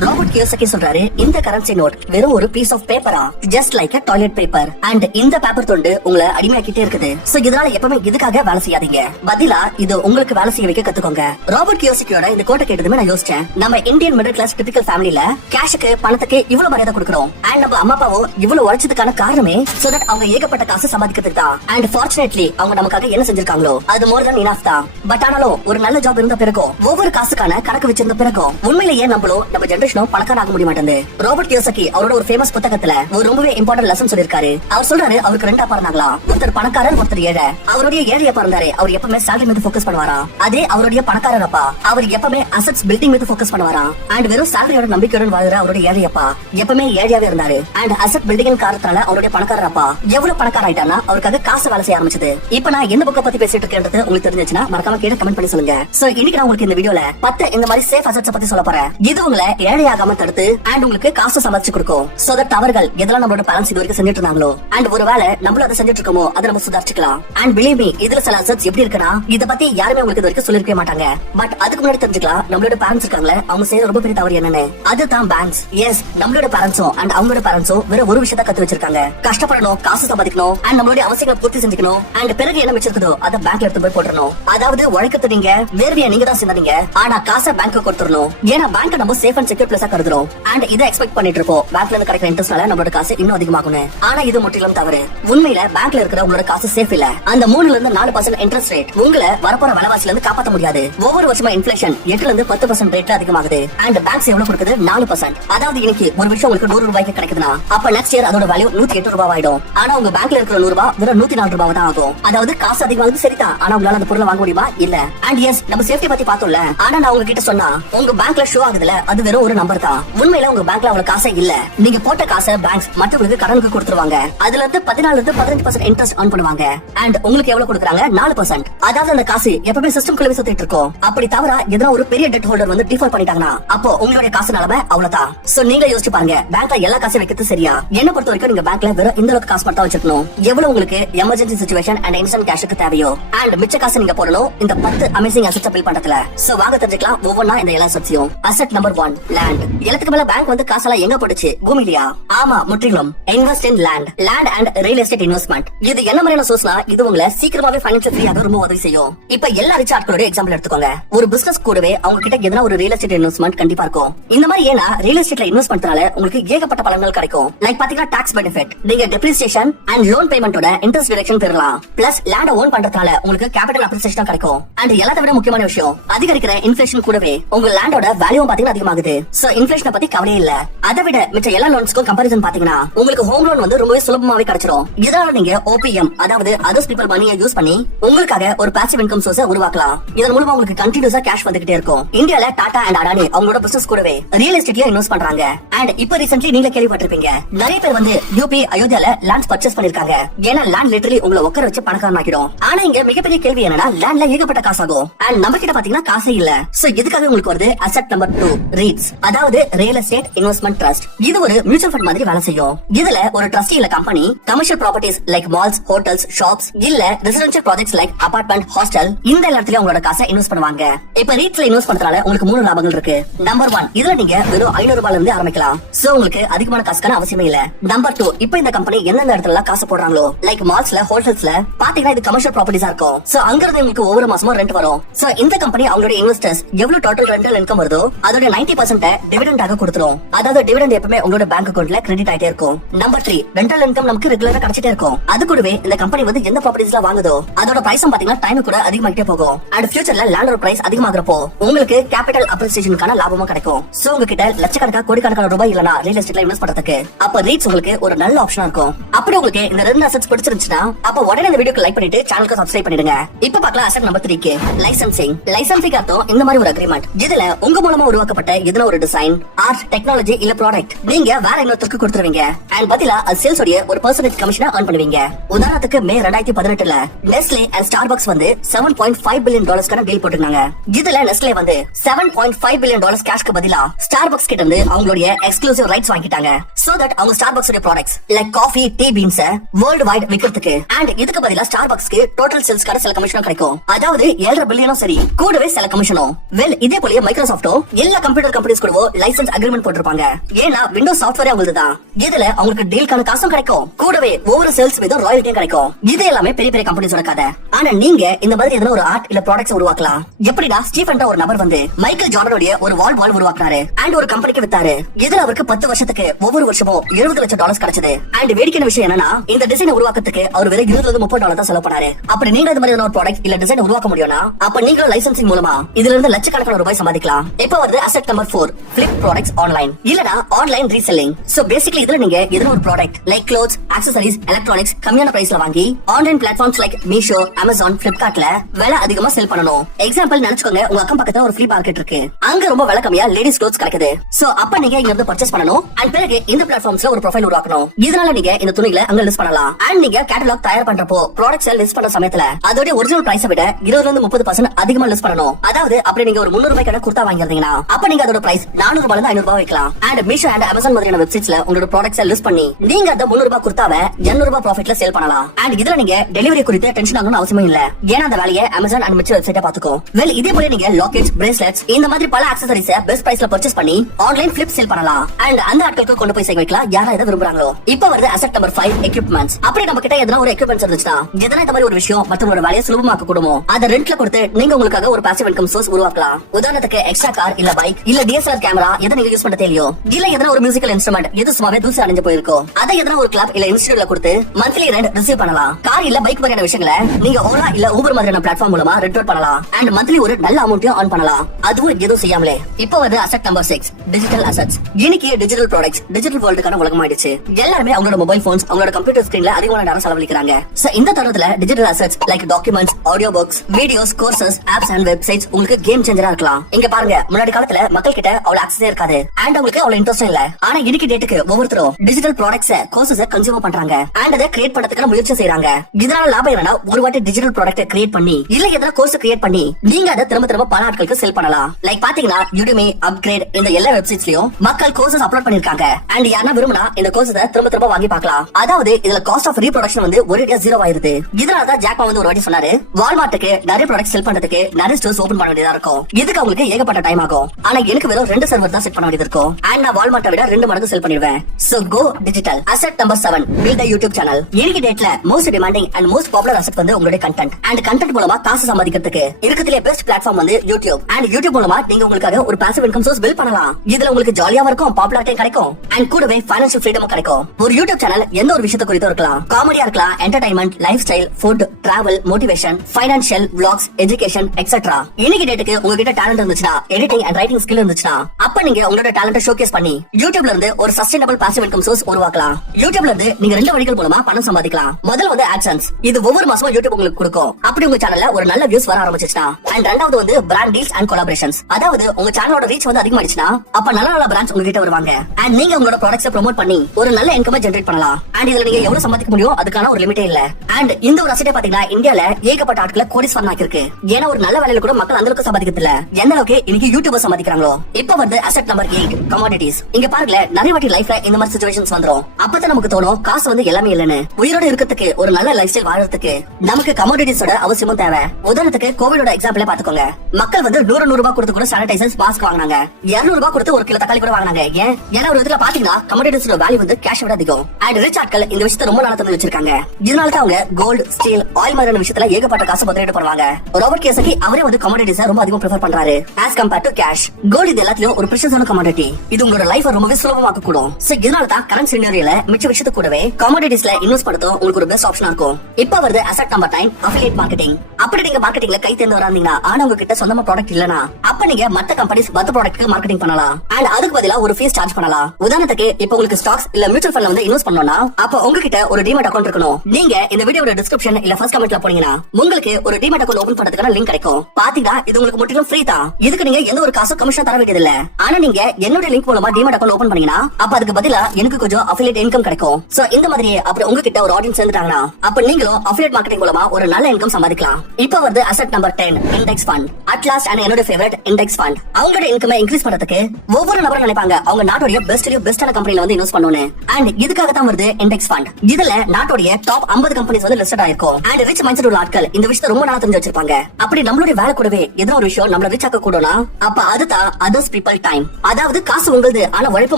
Robert Kiyosaki சொல்றாரு, இந்த currency note வெறும் ஒரு பீஸ் ஆஃப் பேப்பரா, just like toilet paper. And இந்த பேப்பர் தொண்டு உங்களை அடிமையாக்கிட்டே இருக்குது. சோ இதனால எப்பவுமே இதுக்காக வேலை செய்யாதீங்க, பதிலா இது உங்களுக்கு வேலை செய்ய வைக்க கத்துக்கோங்க. ராபர்ட் கியோசகியோட இந்த கோட்டை கேட்டதுமே நான் யோசிச்சேன், நம்ம இந்தியன் மிடில் கிளாஸ் டிபிக்கல் ஃபேமிலில கேஷுக்கு பணத்துக்கு இவ்வளவு மரியாதை கொடுக்கிறோம். அண்ட் நம்ம அம்மா அப்பாவோ இவ்வளவு உழைச்சதுக்கான காரணமே சோ தட் அவங்க ஏகப்பட்ட காசு சம்பாதிக்கிறதுக்கு தான். அண்ட் ஃபார்ச்சுனேட்லி அவங்க நமக்காக என்ன செஞ்சிருக்காங்களோ அது மோர் தென் இனஃப் தான். பட் ஆனாலும் ஒரு நல்ல ஜாப் இருந்த பிறகும் ஒவ்வொரு காசுக்கான கணக்கு வச்சிருந்த பிறகும் உண்மையிலேயே நம்மளும் நம்ம ஜெனரேஷனும் பணக்கார ஆக முடிய மாட்டேங்குது. ராபர்ட் கியோசகி அவரோட ஒரு ஃபேமஸ் புத்தகத்துல ஒரு ரொம்பவே இம்பார்ட்டன்ட் லெசன் சொல்லிருக்காரு. அவர் சொல்றாரு, அவருக்கு ரெண்டா பிறந்தாங்களா, ஒருத்தர் பணக்காரர் ஒருத்தர் ஏழை. அவருடைய ஏழைய பிறந்தாரு, அவர் எப்பவுமே சேலரி மீது ஃபோக்கஸ் பண்ணுவாரா. அதே அவருடைய பணக்காரர் அப்பா அவர் எப்பவுமே அசெட்ஸ் பில்டிங் மீது ஃபோக்கஸ் பண்ணுவாரா. அண்ட் வெறும் சேலரியோட நம்பிக்கையுடன் வாழ்ற அவருடைய ஏழை அப்பா எப்பவுமே ஏழையாவே இருந்தாரு. அண்ட் அசெட் பில்டிங் காரணத்தால அவருடைய பணக்காரர் அப்பா எவ்வளவு பணக்கார ஆயிட்டானா அவருக்காக காசு வேலை செய்ய ஆரம்பிச்சது. இப்ப நான் எந்த புக்க பத்தி பேசிட்டு இருக்கேன்றது உங்களுக்கு தெரிஞ்சுச்சுன்னா மறக்காம கீழே கமெண்ட் பண்ணி சொல்லுங்க. சோ இன்னைக்கு நான் உங்களுக்கு இந்த வீடியோல 10 இந்த மாதிரி சேஃப் அசெட்ஸ் பத்தி சொல்ல போறேன். இது உங்களை ஏழையாகாம தடுத்து அண்ட் உங்களுக்கு காசு சம்பாதிச்சு கொடுக்கும். சோ தட் தவறுகள் எதெல்லாம் நம்மளோட பேரண்ட்ஸ் இது வரைக்கும் செஞ்சுட்டு இருந்தாங்களோ அண்ட் ஒருவேளை நம்மளும் அதை செஞ்சுட்டு இருக்கோமோ அதை நம்ம சுதாரிச்சுக்கலாம். அண்ட் பிலீவ் மீ, இதுல சில அசெட்ஸ் எப்படி இருக்குன்னா இத பத்தி யாருமே உங்களுக்கு இது வரைக்கும் சொல்லிருக்கவே மாட்டாங்க. பட் அதுக்கு முன்னாடி தெரிஞ்சுக்கலாம், நம்மளோட பேரண்ட்ஸ் இருக்காங்களே அவங்க செய்யற ரொம்ப பெரிய தவறு என்னன்னு. அதுதான் பேங்க்ஸ். எஸ், நம்மளோட பேரண்ட்ஸும் அண்ட் அவங்களோட பேரண்ட்ஸும் வேற ஒரு விஷயத்த கத்து வச்சிருக்காங்க. கஷ்டப்படணும், காசு சம்பாதிக்கணும் அண்ட் நம்மளுடைய அவசியங்களை பூர்த்தி செஞ்சுக்கணும். அண்ட் பிறகு என்ன வச்சிருக்கதோ அதை பேங்க்ல எடுத்து போய் போட்டுறணும். அதாவது உழைக்கத்து நீங்க வேர்வையா நீங்க தான் சிந்தனீங்க, ஆனா காசை பேங்க் கொடுத்துடணும். ஏன்னா பேங்க் நம்ம சேஃப் அண்ட் செக்யூர் பிளேஸா கருதுறோம். அண்ட் இதை எக்ஸ்பெக்ட் பண்ணிட்டு இருப்போம் பேங்க்ல இருந்து கிடைக்கிற இன்ட்ரெஸ்ட்னால நம்மளோட காசு இன்னும் அதிகமாகும். ஆனா இது முற்றிலும் தவறு. உண்மையில பேங்க்ல இருக்கிற உங்களோட காசு சேஃப் இல்ல. அந்த 3ல இருந்து 4% இன்ட்ரெஸ்ட் ரேட் உங்களை வரப்போற விலைவாசில இருந்து காப்பாற்ற முடியாது. ஒவ்வொரு வருஷமா இன்ஃபிளேஷன் 8ல இருந்து 10% ரேட்ல அதிகமாகுது. அண்ட் பேங்க்ஸ் எவ்வளவு கொடுக்குது? 4%. அதாவது இன்னைக்கு ஒரு விஷயம் உங்களுக்கு 100 ரூபாய்க்கு கிடைக்குதுன்னா அப்ப நெக்ஸ்ட் இயர் அதோட வேல்யூ 108 ரூபாய் ஆயிடும். ஆனா உங்க பேங்க்ல இருக்கிற 100 ரூபாய் வெறும் 104 ரூபாய் தான் ஆகும். அதாவது காசு அதிகமாகுது சரிதான், ஆனா உங்களால அந்த பொருளை வாங்க முடியுமா? இல்ல. அண்ட் எஸ், நம்ம சேஃப்டி பத்தி பார்த்தோம்ல. ஆனா நான் உங்ககிட்ட சொன்னா உங்க பேங்க்ல ஷோ ஆகுதுல அது வெறும் ஒரு நம்பர் தான். உண்மையில உங்க பேங்க்ல அவ்வளவு காசே இல்ல. நீங்க போட்ட காசை பேங்க்ஸ் மற்றவங்களுக்கு கடனுக்கு கொடுத்துருவாங்க. அதுல இருந்து 14 இருந்து 15% இன்ட்ரெஸ்ட் ஆன் பண்ணுவாங்க. அண்ட் உங்களுக்கு எவ்வளவு கொடுக்குறாங்க? 4%. அதாவது அந்த காசு எப்பவுமே சிஸ்டம் குள்ளவே சுத்திட்டு இருக்கும். அப்படி தவிர எதனா ஒரு பெரிய டெட் ஹோல்டர் வந்து டிஃபால்ட் பண்ணிட்டாங்கன்னா அப்போ உங்களுடைய காசு நிலைமை அவ்வளவுதான். சோ நீங்க யோசிச்சு பாருங்க, பேங்க்ல எல்லா காசு வைக்கிறது சரியா? என்ன பொறுத்த வரைக்கும் நீங்க பேங்க்ல வெறும் இந்த அளவுக்கு காசு மட்டும் வச்சிருக்கணும். எவ்வளவு உங்களுக்கு எமர்ஜென்சி சிச்சுவேஷன் அண்ட் இன்ஸ்டன்ட் கேஷுக்கு தேவையோ அண்ட் மிச்ச காசு நீங்க போடணும் இந்த 10 அமேசிங் அசெட்ஸ் பில் பண்றதுல. சோ வாங்க தெரிஞ்சுக்கலாம் ஒவ்வொன்னா இந்த எல்லா அசெட்ஸையும். Asset number 1, land. எல்லாத்துக்கு மேல பேங்க் வந்து காசெல்லாம் எங்க போடுச்சு? பூமியிலயா? ஆமா, முற்றிலும். Invest in land and real estate investment. இது என்ன மாதிரியான சோர்ஸ்னா இது உங்களை சீக்கிரமாவே ஃபைனான்சியல் ஃப்ரீயாக ரொம்ப உதவி செய்யும். இப்ப எல்லா ரிச் ஆட்களோட எக்ஸாம்பிள் எடுத்துக்கோங்க. ஒரு பிசினஸ் கூடவே அவங்க கிட்ட எதனா ஒரு ரியல் எஸ்டேட் இன்வெஸ்ட்மெண்ட் கண்டிப்பா இருக்கும். இந்த மாதிரி ஏன்னா ரியல் எஸ்டேட்ல இன்வெஸ்ட் பண்றதால உங்களுக்கு ஏகப்பட்ட பலன்கள் கிடைக்கும். லைக் பாத்தீங்கன்னா டாக்ஸ் பெனிஃபிட், நீங்க டெப்ரிசியேஷன் அண்ட் லோன் பேமெண்டோட இன்ட்ரெஸ்ட் டிடக்ஷன் பெறலாம். பிளஸ் லேண்ட் ஓன் பண்றதால உங்களுக்கு கேபிட்டல் அப்ரிசியேஷன் கிடைக்கும். அண்ட் எல்லாத்த விட முக்கியமான விஷயம், அதிகரிக்கிற இன்ஃபிளேஷன் கூடவே உங்க லேண்டோட வேல்யூ பாத்தீங்கன்னா அதிகமாகுது. சோ இன்ஃபிளேஷனை பத்தி கவலையே இல்ல. அதை விட மிச்ச எல்லா லோன்ஸ்க்கும் கம்பேரிசன் பாத்தீங்கன்னா உங்களுக்கு ஹோம் லோன் வந்து ரொம்பவே சுலபமாவே கிடைச்சிரும். இதனால நீங்க ஓபிஎம் அதாவது அதர்ஸ் பீப்பிள் மணியை யூஸ் பண்ணி உங்களுக்காக ஒரு பாசிவ் இன்கம் சோர்ஸ் உருவாக்கலாம். இதன் மூலமா உங்களுக்கு கண்டினியூஸா கேஷ் வந்துகிட்டே இருக்கும். இந்தியால டாடா அண்ட் அடானி அவங்களோட பிசினஸ் கூடவே ரியல் எஸ்டேட்ல இன்வெஸ்ட் பண்றாங்க. அண்ட் இப்ப ரீசென்ட்லி நீங்க கேள்விப்பட்டிருப்பீங்க, நிறைய பேர் வந்து யூபி அயோத்தியால லேண்ட் பர்ச்சேஸ் பண்ணிருக்காங்க. ஏன்னா லேண்ட் லிட்டரலி உங்களை உட்கார வச்சு பணக்காரனாக்கிடும். ஆனா இங்க மிகப்பெரிய கேள்வி என்னன்னா லேண்ட்ல ஏகப்பட்ட காசாகும். அண்ட் நம்ம கிட்ட பாத்தீங்கன்னா காசே இல்ல. சோ இதுக்காக உங்களுக்கு வருது அசெட் நம்பர் 2, REITs அதாவது ரியல் எஸ்டேட் இன்வெஸ்ட்மெண்ட் ட்ரஸ்ட். இது ஒரு மியூச்சுவல் ஃபண்ட் மாதிரி வேலை செய்யும். இதுல ஒரு ட்ரஸ்டி இல்ல company commercial properties like malls, hotels, shops இல்ல residential projects like apartment, hostel இந்த இடத்துல உங்களோட காசை இன்வெஸ்ட் பண்ணுவாங்க. இப்ப REITsல இன்வெஸ்ட் பண்றதால உங்களுக்கு 3 லாபங்கள் இருக்கு. நம்பர் 1, இதுல நீங்க வெறும் 500 ரூபாயில இருந்து ஆரம்பிக்கலாம். சோ உங்களுக்கு அதிகமான காசுக்கான அவசியமே இல்ல. நம்பர் 2, இப்ப இந்த கம்பெனி எந்தெந்த இடத்துல காசு போடுறாங்களோ லைக் மால்ஸ்ல, ஹோட்டல்ஸ்ல பாத்தீங்கன்னா இது கமர்ஷியல் ப்ராப்பர்ட்டிஸா இருக்கும். சோ அங்க இருந்து உங்களுக்கு ஒவ்வொரு மாசமும் ரெண்ட் வரும். சோ இந்த கம்பெனி அவங்களோட இன்வெஸ்டர்ஸ் எவ்வளவு டோட்டல் ரெண்டல் இன்கம் வருதோ அதோட 90% டிவிடெண்ட் ஆக கொடுத்துரும். அதாவது டிவிடெண்ட் எப்பவுமே உங்களோட பேங்க் அக்கவுண்ட்ல கிரெடிட் ஆயிட்டே இருக்கும். நம்பர் 3, ரெண்டல் இன்கம் நமக்கு ரெகுலரா கிடைச்சிட்டே இருக்கும். அது கூடவே இந்த கம்பெனி வந்து எந்த ப்ராப்பர்ட்டிஸ்ல வாங்குதோ அதோட பிரைஸும் பாத்தீங்கன்னா டைம் கூட அதிகமாகிட்டே போகும். அண்ட் ஃபியூச்சர்ல லேண்டோட பிரைஸ் அதிகமாகறப்போ உங்களுக்கு கேபிட்டல் அப்ரிசியேஷனுக்கான லாபமும் கிடைக்கும். சோ உங்ககிட்ட லட்சக்கணக்கான கோடிக்கணக்கான ரூபாய் இல்லனா ரியல் எஸ்டேட்ல இன்வெஸ்ட் பண்றதுக்கு அப்ப REITs உங்களுக்கு ஒரு நல்ல ஆப்ஷனா இருக்கும். அப்படி உங்களுக்கு இந்த ரெண்டு அசெட்ஸ் பிடிச்சிருந்துச்சுன்னா அப்ப உடனே இந்த வீடியோக்கு லைக் பண்ணிட்டு சேனலுக்கு சப்ஸ்கிரைப் பண்ணிடுங்க. இப்ப பார்க்கலாம் அசெட் நம்பர் 3 லைசென்சிங். லைசென்சிங் அர்த்தம் இந்த மாதிரி ஒரு அக்ரிமெண்ட். இதுல உங்க மூலமா உருவாக்கப்பட்ட எதனா ஒரு டிசைன், ஆர்ட், டெக்னாலஜி இல்ல ப்ராடக்ட் நீங்க வேற இன்னொருத்தருக்கு கொடுத்துருவீங்க. அண்ட் பதிலா சேல்ஸ் உடைய ஒரு பெர்சன்டேஜ் கமிஷனா earn பண்ணுவீங்க. உதாரணத்துக்கு மே 2018ல நெஸ்லே அண்ட் ஸ்டார்பக்ஸ் வந்து $7.5 பில்லியன் டீல் போட்டுருந்தாங்க. இதுல நெஸ்லே வந்து $7.5 பில்லியன் கேஷ்க்கு பதிலா ஸ்டார்பக்ஸ் கிட்ட இருந்து அவங்களுடைய எக்ஸ்க்ளூசிவ் ரைட்ஸ் வாங்கிட்டாங்க. சோ தட் அவங்க ஸ்டார்பக்ஸ் உடைய products like coffee, tea beans worldwide விக்கிறதுக்கு. அண்ட் இதுக்கு பதிலா ஸ்டார்பக்ஸ்க்கு டோட்டல் சேல்ஸ்க்கான சில கமிஷனும் கிடைக்கும். அதாவது 7.5 பில்லியனும் சரி கூடவே சில கமிஷனும். வெல் இதே போல மைக்ரோசாஃப்டும் எல்லா கம்ப்யூட்டர் கம்பெனிஸ் கம்பெனிஸ் கூடவோ லைசன்ஸ் அக்ரிமெண்ட் போட்டிருப்பாங்க. ஏன்னா விண்டோஸ் சாஃப்ட்வேர் அவங்களுதான். இதுல அவங்களுக்கு டீல்கான காசும் கிடைக்கும், கூடவே ஒவ்வொரு சேல்ஸ் மீதும் ராயல்ட்டியும் கிடைக்கும். இது எல்லாமே பெரிய பெரிய கம்பெனிஸோட கதை. ஆனா நீங்க இந்த மாதிரி எதனா ஒரு ஆர்ட் இல்ல ப்ராடக்ட்ஸ் உருவாக்கலாம். எப்படின்னா ஸ்டீஃபன் ஒரு நபர் வந்து மைக்கேல் ஜார்டனுடைய ஒரு வால் உருவாக்குனாரு அண்ட் ஒரு கம்பெனிக்கு வித்தாரு. இதுல அவருக்கு 10 வருஷத்துக்கு ஒவ்வொரு வருஷமும் $70 லட்சம் கிடைச்சது. அண்ட் வேடிக்கையான விஷயம் என்னன்னா இந்த டிசைன் உருவாக்கத்துக்கு அவர் வெறும் $20-30 தான் செலவு பண்ணாரு. அப்படி நீங்க இந்த மாதிரி ஒரு ப்ராடக்ட் இல்ல டிசைன் உருவாக்க முடியும்னா அப்ப நீங்களும் லைசன்சிங் மூலமா இதுல இருந்து லட்சக்கணக்கான ரூபாய் சம்பாதிக்கலாம். இப்ப வருது asset number 4, flip products online இல்லனா ஆன்லைன் ரீசெல்லிங். சோ பேசிக்கலி இதுல நீங்க எதனா ஒரு product like clothes, accessories, electronics கம்மியான பிரைஸ்ல வாங்கி online platforms like Meesho, Amazon, பிளிப்கார்ட்ல விலை அதிகமா செல் பண்ணணும். எக்ஸாம்பிள் நினைச்சுக்கோங்க, உங்க அக்கம் பக்கத்துல ஒரு ஃப்ளீ மார்க்கெட் இருக்கு, அங்க ரொம்ப விலை கம்மியா லேடிஸ் க்ளோத்ஸ் கிடைக்குது. சோ அப்ப நீங்க இங்க இருந்து பர்ச்சேஸ் பண்ணணும் அண்ட் பிறகு இந்த பிளாட்ஃபார்ம்ஸ்ல ஒரு ப்ரொஃபைல் உருவாக்கணும். இதனால நீங்க இந்த துணிகளை அங்க லிஸ்ட் பண்ணலாம். அண்ட் நீங்க கேட்டலாக் தயார் பண்றப்போ ப்ராடக்ட்ஸ் லிஸ்ட் பண்ண சமயத்துல அதோட ஒரிஜினல் பிரைஸை விட 20-30% அதிகமா லிஸ்ட் பண்ணணும். அதாவது அப்படி நீங்க ஒரு 300 ரூபாய்க்கான குர்தா வாங்கிருந்தீங்கன்னா அப்ப நீங்க அதோட பிரைஸ் 400 ரூபாயில இருந்து 500 ரூபாய் வைக்கலாம். அண்ட் மீஷோ அண்ட் அமேசான் மாதிரியான வெப்சைட்ஸ்ல உங்களோட ப்ராடக்ட்ஸ் லிஸ்ட் பண்ணி நீங்க அந்த 300 ரூபாய் குர்தாவை 200 ரூபாய் ப்ராஃபிட்ல சேல் பண்ணலாம். அண்ட் இதுல நீங்க டெலிவரி குறித்து டென்ஷன் ஆகணும்னு அவசியம் இல்ல, ஏன்னா அந்த வேலையை அமேசான் அண்ட் மிச்ச வெப்சைட்டை பாத்துக்கும். வெல் இதே போல நீங்க லாக்கெட்ஸ், பிரேஸ்லெட்ஸ் இந்த மாதிரி பல ஆக்சஸரீஸை பெஸ்ட் பிரைஸ்ல பர்ச்சேஸ் பண்ணி ஆன்லைன் ஃபிளிப் சேல் பண்ணலாம். அண்ட் அந்த ஆட்களுக்கு கொண்டு போய் சேர்க்க வைக்கலாம் யாரா இதை விரும்புறாங்களோ. இப்ப வருது அசெட் நம்பர் 5, எக்யூப்மெண்ட்ஸ். அப்படி நம்ம கிட்ட எதனா ஒரு எக்யூப்மெண்ட்ஸ் இருந்துச்சுன்னா எதனா இந்த மாதிரி ஒரு விஷயம் மத்தவங்களோட வேலையை சுலபமாக்க கூடுமோ அதை ரெண்ட்ல கொடுத்து நீங்க உங்களுக்காக ஒரு பாசிவ் இன்கம் சோர்ஸ் உருவாக்கலாம். உதாரணத்துக்கு எக்ஸ்ட்ரா கார் இல்ல பைக் இல்ல டிஎஸ்எல்ஆர் கேமரா எதை நீங்க யூஸ் பண்ண தெரியலையோ, இல்ல எதனா ஒரு மியூசிக்கல் இன்ஸ்ட்ருமெண்ட் எது சும்மாவே தூசி அடைஞ்சு போயிருக்கோ அதை எதனா ஒரு கிளப் இல்ல இன்ஸ்டிடியூட்ல கொடுத்து மந்த்லி ரெண்ட் ரிசீவ் பண்ணலாம். கார் இல்ல பைக் மாதிரியான விஷயங்களை நீங்க ஓலா இல்ல ஊபர் மாதிரியான பிளாட்ஃபார்ம் மூலமா ரெண்ட் அவுட் பண்ணலாம். அண்ட் மந்த்லி ஒரு நல்ல அமௌண்ட்டையும் ஆன் பண்ணலாம், அதுவும் எதுவும் செய்யாமலே. இப்போ வந்து அசெட் நம்பர் 6, டிஜிட்டல் அசெட்ஸ். இன்னைக்கு டிஜிட்டல் ப்ராடக்ட்ஸ் டிஜிட்டல் வேர்ல்டுக்கான உலகம் ஆயிடுச்சு. எல்லாருமே அவங்களோட மொபைல் போன்ஸ், அவங்களோட கம்ப்யூட்டர் ஸ்கிரீன்ல அதிகமான நேரம் செலவழிக்கிறாங்க. சோ இந்த தருணத்துல digital assets like documents, audio books, videos, courses, apps and websites உங்களுக்கு கேம் சேஞ்சரா இருக்கலாம். இங்க பாருங்க, முன்னாடி காலத்துல மக்கள் கிட்ட அவ்வளவு ஆக்சஸே இருக்காது அண்ட் அவங்களுக்கு அவ்வளவு இன்ட்ரெஸ்ட் இல்ல. ஆனா இன்னைக்கு டேட்டுக்கு ஒவ்வொருத்தரும் டிஜிட்டல் ப்ராடக்ட்ஸ், கோர்சஸ் கன்சியூம் பண்றாங்க அண்ட் அதை கிரியேட் பண்றதுக்கான முயற்சி செய்யறாங்க. இதனால லாபம் என்னன்னா ஒரு வாட்டி டிஜிட்டல் ப்ராடக்ட் கிரியேட் பண்ணி இல்ல எதனா கோர்ஸ் கிரியேட் பண்ணி நீங்க அதை திரும்ப பல ஆட்களுக்கு செல் பண்ணலாம். லைக் பாத்தீங்கன்னா யுடெமி, அப்கிரேட் இந்த எல்லா வெப்சைட்ஸ்லயும் மக்கள் கோர்சஸ் அப்லோட் பண்ணிருக்காங்க. அண்ட் யாரா விரும்பினா இந்த கோர்ஸை திரும்ப வாங்கி பார்க்கலாம். அதாவது இதுல காஸ்ட் ஆஃப் ரீப்ரொடக்ஷன் வந்து ஒரேடியா 0 ஆயிருது. இதனாலதான் ஜாக்மா வந்து ஒரு வாட்டி சொன்னாரு, வால்மார்ட்டுக்கு நிறைய ப்ராடக்ட் செல் பண்றதுக்கு நிறைய ஸ்டோர்ஸ் ஓபன் பண்ண வேண்டியதா இருக்கும். இதுக்கு அவங்களுக்கு ஏகப்பட்ட டைம் ஆகும். ஆனா எனக்கு வெறும் 2 சர்வர் தான் செட் பண்ண வேண்டியது இருக்கும். அண்ட் நான் வால்மார்ட்டை விட 2 மடங்கு செல் பண்ணிடுவேன். So go digital. Asset number 7, build a YouTube channel. இன்னைக்கு டேட்ல most demanding and most popular asset வந்து உங்களுடைய கண்டென்ட். அண்ட் கண்டென்ட் மூலமா காசு சம்பாதிக்கிறதுக்கு இருக்கிறதுல பெஸ்ட் பிளாட்ஃபார்ம் வந்து யூடியூப். அண்ட் யூடியூப் மூலமா நீங்க உங்களுக்காக ஒரு பாசிவ் இன்கம் சோர்ஸ் பில்ட் பண்ணலாம். இதுல உங்களுக்கு ஜாலியா இருக்கும், பாப்புலாரிட்டி கிடைக்கும் அண்ட் கூடவே ஃபைனான்சியல் ஃப்ரீடம் கிடைக்கும். ஒரு யூடியூப் சேனல் எந்த ஒரு விஷயத்தை குறித்து இருக்கலாம், காமெடியா இருக்கலாம், entertainment, life style, food, travel, motivation, financial, vlogs, education etcetera. இன்னைக்கு டேட்டுக்கு உங்ககிட்ட டேலண்ட் இருந்துச்சுன்னா, எடிட்டிங் அண்ட் ரைட்டிங் ஸ்கில் இருந்துச்சுன்னா அப்ப நீங்க உங்களோட டேலண்ட்டை ஷோகேஸ் பண்ணி யூடியூப்ல இருந்து ஒரு சஸ்டைனபிள் பாசிவ் இன்கம் சோர்ஸ் உருவாக்கலாம். யூடியூப்ல இருந்து நீங்க 2 வழிகள் மூலமா பணம் சம்பாதிக்கலாம். முதல்ல வந்து AdSense. இது ஒவ்வொரு மாசமும் யூடியூப் உங்களுக்கு கொடுக்கும். அப்படி உங்க சேனல்ல ஒரு நல்ல வியூஸ் வர ஆரம்பிச்சுச்சுனா. அண்ட் ரெண்டாவது வந்து பிராண்ட் டீல்ஸ் அண்ட் கொலாபரேஷன்ஸ். அதாவது உங்க சேனலோட ரீச் வந்து அதிகமாயிடுச்சுனா அப்ப நல்ல பிராண்ட்ஸ் உங்ககிட்ட வருவாங்க. அண்ட் நீங்க உங்களோட ப்ராடக்ட்ஸை ப்ரோமோட் பண்ணி ஒரு நல்ல இன்கம் ஜெனரேட் பண்ணலாம். அண்ட் இதுல நீங்க எவ்வளவு சம்பாதிக்க முடியும் அதுக்கான ஒரு லிமிட்டே இல்ல. அண்ட் இந்த ஒரு அசெட் பாத்தீங்கன்னா இந்தியால ஏகப்பட்ட ஆட்களை கோடீஸ்வரன் ஆக்கிருக்கு. ஏன்னா ஒரு நல்ல வேலையில கூட மக்கள் அந்த அளவுக்கு சம்பாதிக்கிறது இல்ல எந்த அளவுக்கு இன்னைக்கு யூடியூபர் சம்பாதிக்கிறாங்களோ. இப்ப வந்து அசெட் நம்பர் 8, கமாடிட்டிஸ். இங்க பாருங்க, நிறைய வாட்டி லைஃப்ல இந்த மாதிரி சிச்சுவேஷன்ஸ் வந்துரும். அப்பதான் நமக்கு தோணும் காசு வந்து எல்லாமே இல்லன்னு. உயிரோட இருக்கிறதுக்கு ஒரு நல்ல லைஃப் ஸ்டைல் வாழ்றதுக்கு நமக்கு கமாடிட்டிஸோட அவசியமும் தேவை. உதாரணத்துக்கு கோவிடோட எக்ஸாம்பிளே பாத்துக்கோங்க. மக்கள் வந்து 100 ரூபாய் கொடுத்து கூட சானிடைசர்ஸ், மாஸ்க் வாங்கினாங்க. 200 ரூபாய் கொடுத்து ஒரு கிலோ தக்காளி கூட வாங்கினாங்க. ஏன்? ஏன்னா ஒரு விதத்துல பாத்தீங்கன்னா கமாடிட்டிஸோட வேல்யூ வந்து கேஷ் விட அதிகம். அண்ட் ரிச் ஆட்கள் இந்த விஷயத்தை ரொம்ப நாளா தெரிஞ்சு வச்சிருக்காங்க. இதனாலதான் அவங்க கோல்டு, ஸ்டீல், ஆயில் மாதிரியான விஷயத்துல ஏகப்பட்ட காசு முதலீடு பண்ணுவாங்க. ராபர்ட் கியோசாகி அவரே வந்து கமாடிட்டிஸை ரொம்ப அதிகம் ப்ரிஃபர் பண்றாரு as compared to cash. Gold இது எல்லாத்துலயும் ஒரு பிரஷியஸான கமாடிட்டி. இது உங்களோட லைஃபை ரொம்பவே சுலபமாக்க கூடும். சோ இதனால தான் கரண்ட் சினாரியோல மிச்ச விஷயத்து கூடவே கமாடிட்டிஸ்ல இன்வெஸ்ட் பண்றதும் உங்களுக்கு ஒரு பெஸ்ட் ஆப்ஷனா இருக்கும். இப்ப வருது அசெட் நம்பர் 9, அஃபிலியேட் மார்க்கெட்டிங். அப்படி நீங்க மார்க்கெட்டிங்ல கை தேர்ந்து வராதீங்கன்னா, ஆனா உங்ககிட்ட சொந்தமா ப்ராடக்ட் இல்லனா அப்ப நீங்க மத்த கம்பெனிஸ் மத்த ப்ராடக்ட்க்கு மார்க்கெட்டிங் பண்ணலாம். அண்ட் அதுக்கு பதிலா ஒரு ஃபீஸ் சார்ஜ் பண்ணலாம். உதாரணத்துக்கு இப்ப உங்களுக்கு ஸ்டாக்ஸ் இல்ல மியூச்சுவல் ஃபண்ட்ல வந்து இன்வெஸ்ட் பண்ணனும்னா அப்ப உங்ககிட்ட ஒரு டிமேட் அக்கவுண்ட் இருக்கணும். நீங்க இந்த வீடியோட டிஸ்கிரிப்ஷன் இல்ல ஃபர்ஸ்ட் கமெண்ட்ல போனீங்கன்னா உங்களுக்கு ஒரு டிமேட் அக்கவுண்ட் ஓபன் பண்றதுக்கான லிங்க் கிடைக்கும். பாத்தீங்கன்னா இது உங்களுக்கு முற்றிலும் ஃப்ரீ தான். இதுக்கு நீங்க எந்த ஒரு காசு கமிஷன் தர வேண்டியது இல்ல. ஆனா நீங்க என்னோட லிங்க் மூலமா டிமேட் அக்கவுண்ட் ஓபன் பண்ணீங்கன்னா அப்ப அதுக்கு பதிலா எனக்கு கொஞ்சம் அஃபிலியேட் இன்கம் கிடைக்கும். சோ இந்த மாதிரி அப்புறம் உங்ககிட்ட ஒரு ஆடியன்ஸ் சேர்ந்துட்டாங்கன்னா அப்ப நீங்களும் அஃபிலியேட் மார்க்கெட்டிங் மூலமா ஒரு நல்ல இன்கம் சம்பாதிக்கலாம். இப்ப வந்து asset number 10, index fund. At last and என்னோட ஃபேவரட் இண்டெக்ஸ் ஃபண்ட். அவங்களோட இன்கம் இன்க்ரீஸ் பண்றதுக்கு ஒவ்வொரு நபரும் நினைப்பாங்க அவங்க நாட்டோட பெஸ்டான கம்பெனில வந்து இன்வெஸ்ட் பண்ணணும். அண்ட் இதுக்காக தான் வருது இண்டெக்ஸ் ஃபண்ட். இதுல நாட்டோட டாப் 50 கம்பெனிஸ் வந்து லிஸ்டட் ஆயிருக்கும். அண்ட் ரிச் மைண்ட்செட் உள்ள ஆட்கள் இந்த விஷயத்தை ரொம்ப நாளா தெரிஞ்சு வச்சிருப்பாங்க. அப்படி நம்மளுடைய வேலை கூடவே ஏதோ ஒரு விஷயம் நம்மள ரிச் ஆக்க கூடனா அப்ப அதுதான் அதர்ஸ் people time. அதாவது காசு உங்களுது ஆனா உழைப்பு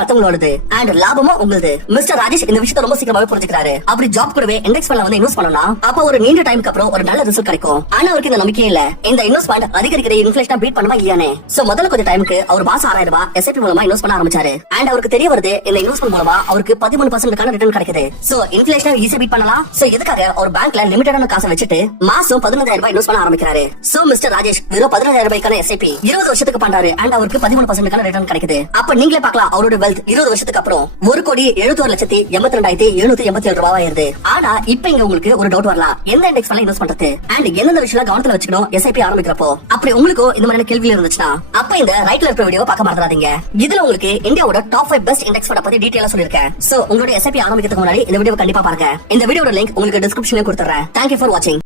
மத்தவங்களோடது அண்ட் லாபமும் உங்களுது. மிஸ்டர் ராஜேஷ் இந்த விஷயத்தை ரொம்ப சீக்கிரமாவே புரிஞ்சுக்கிறாரு. அப்படி ஜாப் கூடவே இண்டெக்ஸ் ஃபண்ட்ல வந்து இன்வெஸ்ட் பண்ணா அப்ப ஒரு நீண்ட டைமுக்கு அப்புறம் ஒரு நல்ல ரிசல்ட் கிடைக்கும். ஆனா அவருக்கு இந்த நம்பிக்கை இல்ல. இந்த இன்வெஸ்ட்மெண்ட் அதிகரிக்கிற இன்ஃப்ளேஷனை பீட் பண்ணுமா இல்லையானே. சோ முதல்ல கொஞ்சம் டைமுக்கு அவர் மாசம் 6000 ரூபாய் எஸ்ஐபி மூலமா இன்வெஸ்ட் பண்ண ஆரம்பிச்சாரு. அண்ட் அவருக்கு தெரிய வருது இந்த இன்வெஸ்ட்மெண்ட் மூலமா அவருக்கு 13% ரிட்டர்ன் கிடைக்குது. சோ இன்ஃப்ளேஷனை ஈஸியா பீட் பண்ணலாம். சோ இதுக்காக ஒரு பேங்க்ல லிமிட்டடான காசை வச்சுட்டு மாசம் 15000 ரூபாய் இன்வெஸ்ட் பண்ண ஆரம்பிக்கிறாரு. சோ மிஸ்டர் ராஜேஷ் வெறும் 15000 ரூபாய்க்கான எஸ்ஐபி 20 வருஷத்துக்கு பண்றாரு அண்ட் அவருக்கு 13% ரிட்டர்ன் கிடைக்குது. அப்ப நீங்களே பார்க்கலாம் அவரோட வெல்த் 20 வருஷத்துக்கு அப்புறம் 1,71,82,787 ரூபாய் ஆயிருது. ஆனா இப்ப இங்க உங்களுக்கு ஒரு டவுட் வரலாம், எந்த இண்டெக்ஸ் ஃபண்ட்ல இன்வெஸ்ட் பண்றது அண்ட் எந்தெந்த விஷயம் கவனத்துல வச்சுக்கணும் எஸ்ஐபி ஆரம்பிக்கிறப்போ. அப்படி உங்களுக்கு இந்த மாதிரி கேள்வி இருந்துச்சுன்னா அப்ப இந்த ரைட்ல இருக்கிற வீடியோ பார்க்க மறந்துடாதீங்க. இதுல உங்களுக்கு இந்தியாவோட டாப் 5 பெஸ்ட் இண்டெக்ஸ் ஃபண்ட் பத்தி டீடைலா சொல்லிருக்கேன். சோ உங்களுடைய எஸ்ஐபி ஆரம்பிக்கிறதுக்கு முன்னாடி இந்த வீடியோ கண்டிப்பா பாருங்க. இந்த வீடியோட லிங்க் உங்களுக்கு டிஸ்கிரிப்ஷன்ல கொடுத்துறேன். Thank you for watching.